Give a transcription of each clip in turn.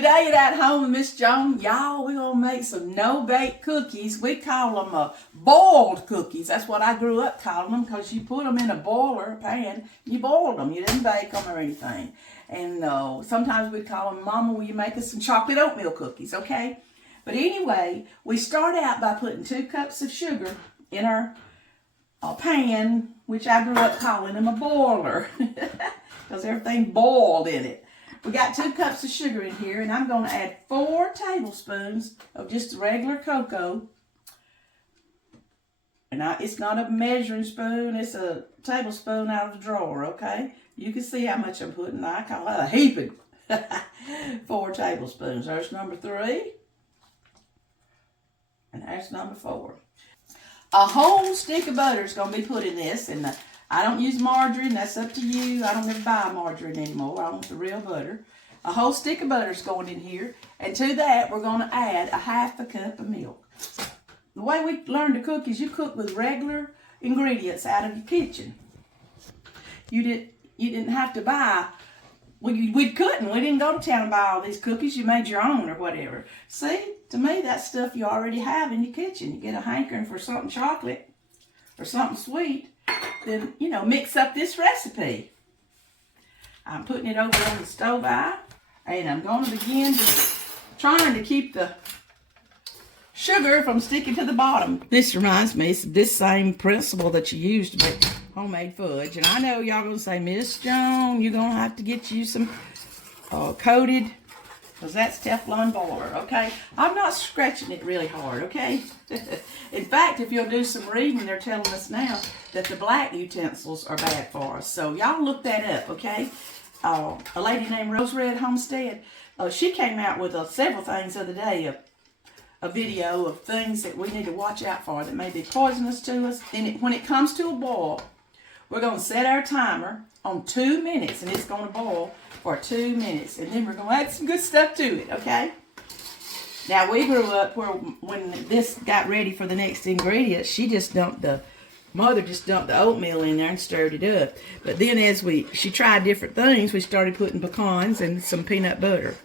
Today at Home with Miss Joan, y'all, we're going to make some no-bake cookies. We call them boiled cookies. That's what I grew up calling them, because you put them in a boiler pan, you boiled them. You didn't bake them or anything. And sometimes we call them, Mama, will you make us some chocolate oatmeal cookies, okay? But anyway, we start out by putting 2 cups of sugar in our pan, which I grew up calling them a boiler, because everything boiled in it. We got 2 cups of sugar in here, and I'm going to add 4 tablespoons of just regular cocoa. And it's not a measuring spoon, it's a tablespoon out of the drawer, okay? You can see how much I'm putting. I call that a heaping. 4 tablespoons. There's number 3. And there's number 4. A whole stick of butter is going to be put in this, and I don't use margarine. That's up to you. I don't ever buy margarine anymore. I want the real butter. A whole stick of butter is going in here. And to that, we're going to add a 1/2 cup of milk. The way we learn to cook is you cook with regular ingredients out of your kitchen. You didn't have to buy. We couldn't. We didn't go to town and buy all these cookies. You made your own or whatever. See, to me, that's stuff you already have in your kitchen. You get a hankering for something chocolate or something sweet, then, mix up this recipe. I'm putting it over on the stove eye, and I'm going to begin trying to keep the sugar from sticking to the bottom. This reminds me of this same principle that you use to make homemade fudge. And I know y'all going to say, Miss Joan, you're going to have to get you some coated, because that's Teflon boiler, okay? I'm not scratching it really hard, okay? In fact, if you'll do some reading, they're telling us now that the black utensils are bad for us. So y'all look that up, okay? A lady named Rose Red Homestead, she came out with several things the other day, a video of things that we need to watch out for that may be poisonous to us. And when it comes to a boil, we're going to set our timer on 2 minutes, and it's going to boil for 2 minutes, and then we're going to add some good stuff to it, okay? Now, we grew up where when this got ready for the next ingredient, mother just dumped the oatmeal in there and stirred it up. But then as she tried different things, we started putting pecans and some peanut butter.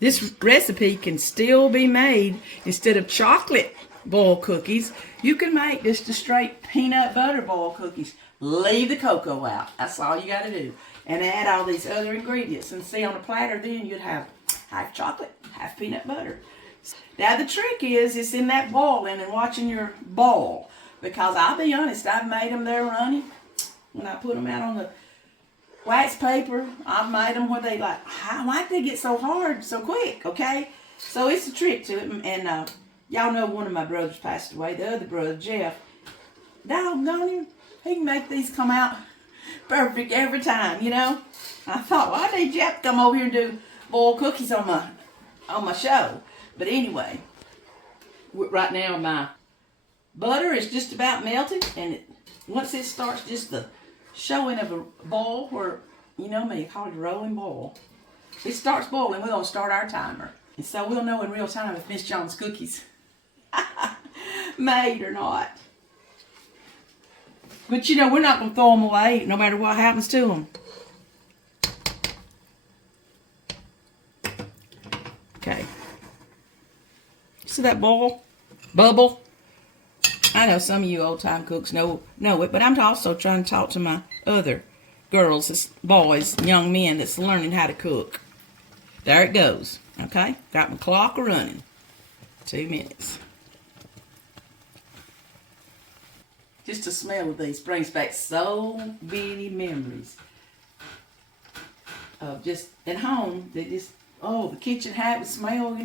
This recipe can still be made instead of chocolate boiled cookies. You can make just a straight peanut butter boiled cookies. Leave the cocoa out. That's all you got to do. And add all these other ingredients. And see, on a platter then you'd have 1/2 chocolate, 1/2 peanut butter. Now the trick is, it's in that boiling and watching your boil. Because I'll be honest, I've made them there runny. When I put them out on the wax paper, I've made them where they why'd they get so hard so quick, okay? So it's a trick to it. And y'all know one of my brothers passed away. The other brother, Jeff, doggone him, he can make these come out perfect every time, I thought, why did Jeff come over here and do boiled cookies on my show? But anyway, right now my butter is just about melted, and once it starts just the showing of a boil, where, me, call it a rolling boil. It starts boiling, we're going to start our timer. And so we'll know in real time if Miss Joan's cookies made or not. But we're not going to throw them away no matter what happens to them. Okay. See that bubble? I know some of you old-time cooks know it, but I'm also trying to talk to my other girls, boys, young men that's learning how to cook. There it goes. Okay? Got my clock running. 2 minutes. Just the smell of these brings back so many memories of just at home. The kitchen habit smell,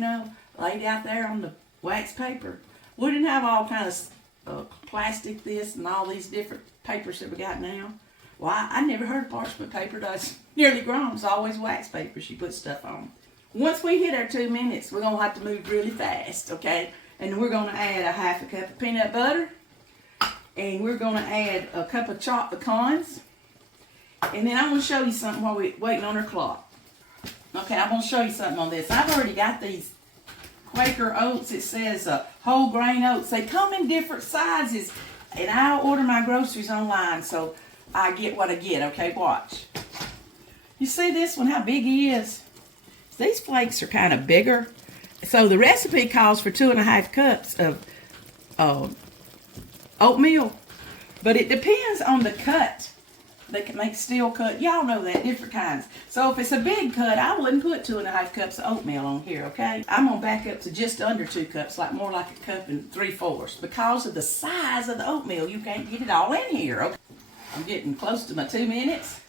laid out there on the wax paper. We didn't have all kinds of plastic this and all these different papers that we got now. Well, I never heard of parchment paper. That's nearly grown. It's always wax paper she put stuff on. Once we hit our 2 minutes, we're going to have to move really fast, okay? And we're going to add a 1/2 cup of peanut butter. And we're going to add a cup of chopped pecans. And then I'm going to show you something while we're waiting on our clock. Okay, I'm going to show you something on this. I've already got these Quaker oats. It says whole grain oats. They come in different sizes. And I'll order my groceries online so I get what I get. Okay, watch. You see this one, how big he is? These flakes are kind of bigger. So the recipe calls for 2.5 cups of oatmeal. But it depends on the cut. They can make steel cut. Y'all know that, different kinds. So if it's a big cut, I wouldn't put 2.5 cups of oatmeal on here, okay? I'm gonna back up to just under 2 cups, like more like 1 cup and 3/4. Because of the size of the oatmeal, you can't get it all in here, okay? I'm getting close to my 2 minutes.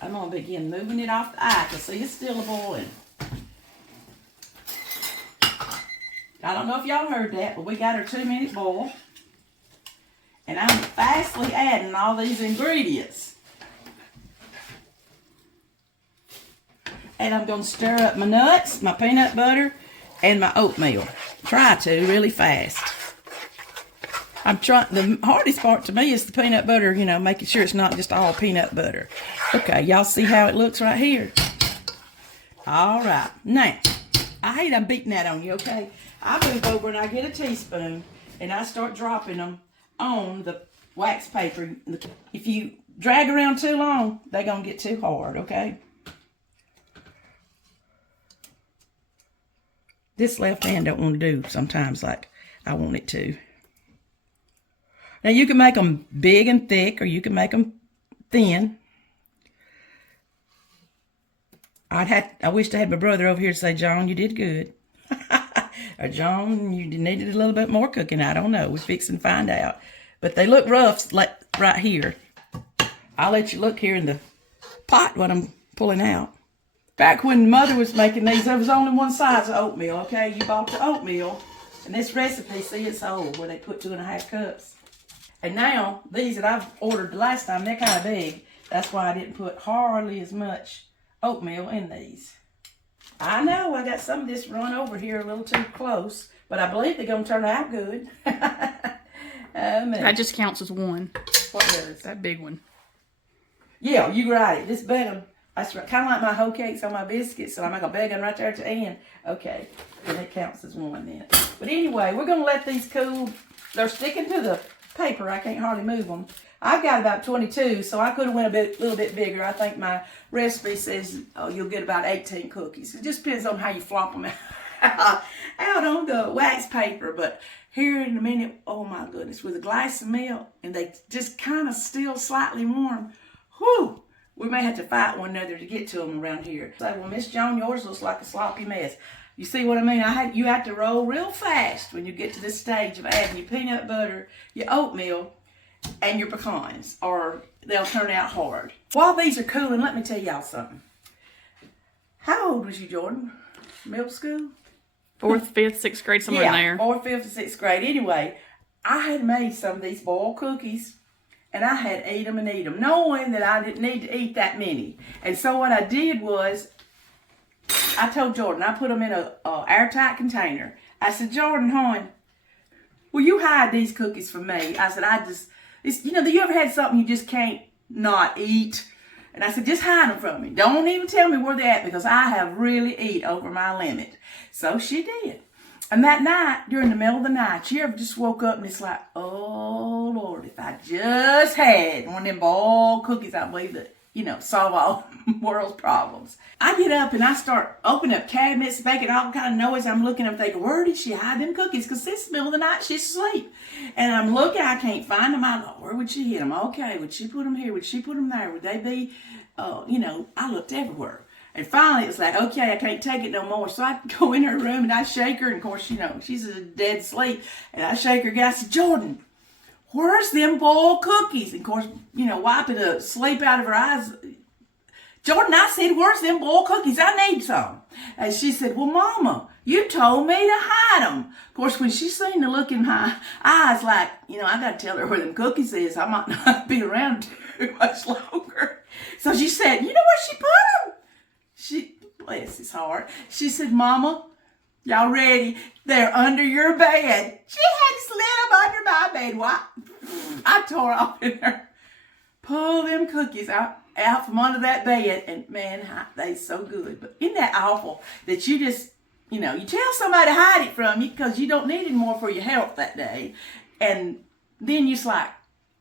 I'm gonna begin moving it off the eye, because see, it's still boiling. I don't know if y'all heard that, but we got our 2-minute boil. And I'm fastly adding all these ingredients. And I'm going to stir up my nuts, my peanut butter, and my oatmeal. Try to really fast. I'm trying. The hardest part to me is the peanut butter, you know, making sure it's not just all peanut butter. Okay, y'all see how it looks right here? All right. Now, I hate I'm beating that on you, okay? I move over and I get a teaspoon and I start dropping them on the wax paper. If you drag around too long, they're going to get too hard, okay? This left hand don't want to do sometimes like I want it to. Now you can make them big and thick, or you can make them thin. I wish I had my brother over here to say, Joan, you did good. Or Joan, you needed a little bit more cooking. I don't know. We're fixing to find out. But they look rough, like right here. I'll let you look here in the pot what I'm pulling out. Back when Mother was making these, there was only one size of oatmeal, okay? You bought the oatmeal. And this recipe, see, it's old, where they put 2.5 cups. And now, these that I've ordered the last time, they're kind of big. That's why I didn't put hardly as much oatmeal in these. I know I got some of this run over here a little too close, but I believe they're going to turn out good. That just counts as one. What does? That big one. Yeah, you right. This bacon, that's kind of like my hoe cakes on my biscuits, so I make a bacon right there at the end. Okay, then it counts as one then. But anyway, we're going to let these cool. They're sticking to the paper. I can't hardly move them. I've got about 22, so I could have went a little bit bigger. I think my recipe says you'll get about 18 cookies. It just depends on how you flop them out on the wax paper. But here in a minute, oh my goodness, with a glass of milk, and they just kind of still slightly warm. Whew! We may have to fight one another to get to them around here. Say, well, Miss Joan, yours looks like a sloppy mess. You see what I mean? You have to roll real fast when you get to this stage of adding your peanut butter, your oatmeal, and your pecans, or they'll turn out hard. While these are cooling, let me tell y'all something. How old was you, Jordan? Middle school? 4th, 5th, 6th grade, somewhere in there. 4th, 5th, and 6th grade. Anyway, I had made some of these boiled cookies, and I had ate them, knowing that I didn't need to eat that many. And so what I did was, I told Jordan, I put them in a airtight container. I said, Jordan, hon, will you hide these cookies from me? I said, you know, you ever had something you just can't not eat? And I said, just hide them from me. Don't even tell me where they're at, because I have really eat over my limit. So she did. And that night, during the middle of the night, you ever just woke up and it's like, oh, Lord, if I just had one of them boiled cookies, I believe that, you know, solve all world's problems. I get up and I start opening up cabinets, making all kind of noise. I'm looking, I'm thinking, where did she hide them cookies? Because this middle of the night, she's asleep. And I'm looking, I can't find them. I go, where would she hid them? Okay, would she put them here? Would she put them there? Would they be, you know, I looked everywhere. And finally, it was like, okay, I can't take it no more. So I go in her room and I shake her. And of course, you know, she's a dead sleep. And I shake her again. I said, Jordan, where's them boiled cookies? And of course, you know, wiping the sleep out of her eyes. Jordan, I said, where's them boiled cookies? I need some. And she said, well, Mama, you told me to hide them. Of course, when she seen the look in my eyes, like, you know, I got to tell her where them cookies is. I might not be around too much longer. So she said, you know where she put them? She, bless his heart. She said, Mama, y'all ready? They're under your bed. She had slid them under my bed. Why? I tore off in there. Pull them cookies out from under that bed, and man, they so good. But isn't that awful that you just, you know, you tell somebody to hide it from you because you don't need it more for your health that day, and then you're like,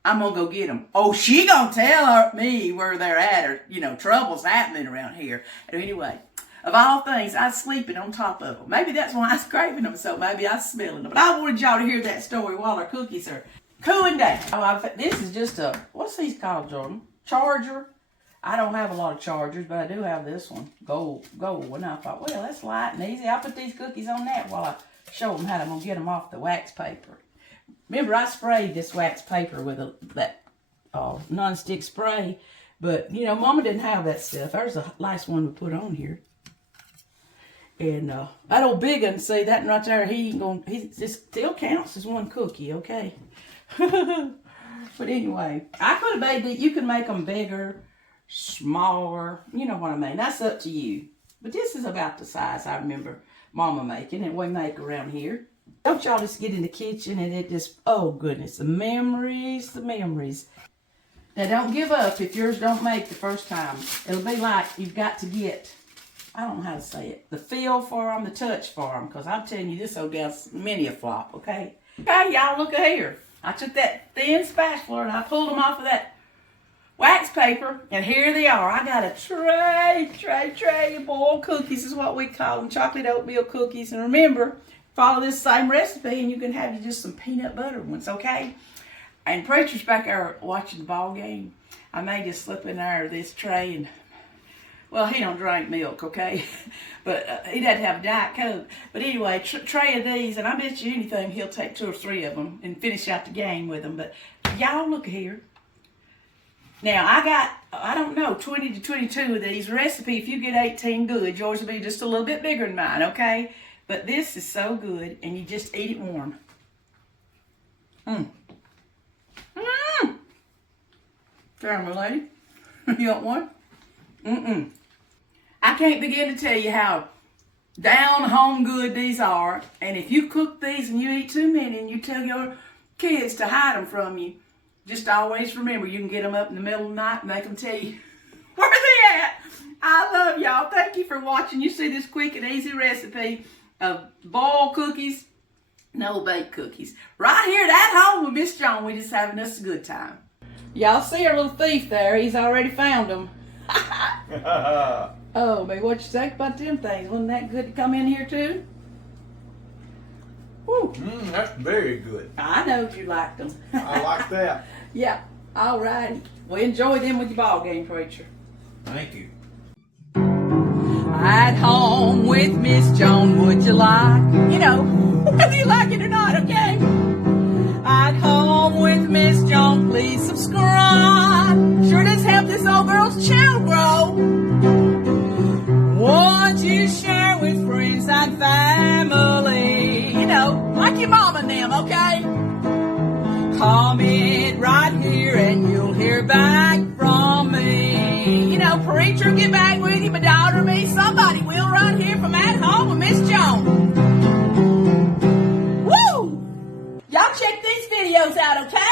I'm gonna go get them. Oh, she gonna tell me where they're at, or trouble's happening around here. Anyway, of all things, I was sleeping on top of them. Maybe that's why I was craving them so. Maybe I was smelling them. But I wanted y'all to hear that story while our cookies are cooling down. This is just a, what's these called, Jordan? Charger. I don't have a lot of chargers, but I do have this one, gold. And I thought, well, that's light and easy. I'll put these cookies on that while I show them how I'm going to get them off the wax paper. Remember, I sprayed this wax paper with that non-stick spray, but, Mama didn't have that stuff. There's a nice one we put on here. And that old big one, see, that right there, he still counts as one cookie, okay? But anyway, I could have made it. You can make them bigger, smaller, you know what I mean. That's up to you. But this is about the size I remember Mama making, and we make around here. Don't y'all just get in the kitchen and it just, oh goodness, the memories. Now don't give up if yours don't make the first time. It'll be like you've got to get, I don't know how to say it, the feel for them, the touch for them, because I'm telling you, this old gal's many a flop, okay? Okay, y'all, look at here. I took that thin spatula and I pulled them off of that wax paper, and here they are. I got a tray of boiled cookies is what we call them, chocolate oatmeal cookies. And remember, follow this same recipe and you can have just some peanut butter ones, okay? And Preacher's back there watching the ball game. I may just slip in there this tray and, well, he don't drink milk, okay? But he'd have to have a Diet Coke. But anyway, tray of these, and I bet you anything he'll take 2 or 3 of them and finish out the game with them. But y'all look here. Now, I got, I don't know, 20 to 22 of these. Recipe, if you get 18 good, yours will be just a little bit bigger than mine, okay? But this is so good, and you just eat it warm. Caramel lady, you want one? I can't begin to tell you how down home good these are. And if you cook these and you eat too many and you tell your kids to hide them from you, just always remember you can get them up in the middle of the night and make them tell you where they at. I love y'all. Thank you for watching. You see this quick and easy recipe of boiled cookies, no bake cookies. Right here at home with Miss Joan, we just having us a good time. Y'all see our little thief there. He's already found them. Oh, baby, what you think about them things? Wasn't that good to come in here too? Woo. That's very good. I know you liked them. I like that. Yeah, all righty. Well, enjoy them with your ball game, Preacher. Thank you. At home with Miss Joan, would you like? Whether you like it or not, okay? At home with Miss Joan, please subscribe. Sure does help this old girl's channel grow. Won't you share with friends and family? Like your mom and them, okay? Comment right here and you'll hear back from me. Preacher, get back with you, my daughter, me. Somebody will right here from At Home with Miss Joan. Woo! Y'all check these videos out, okay?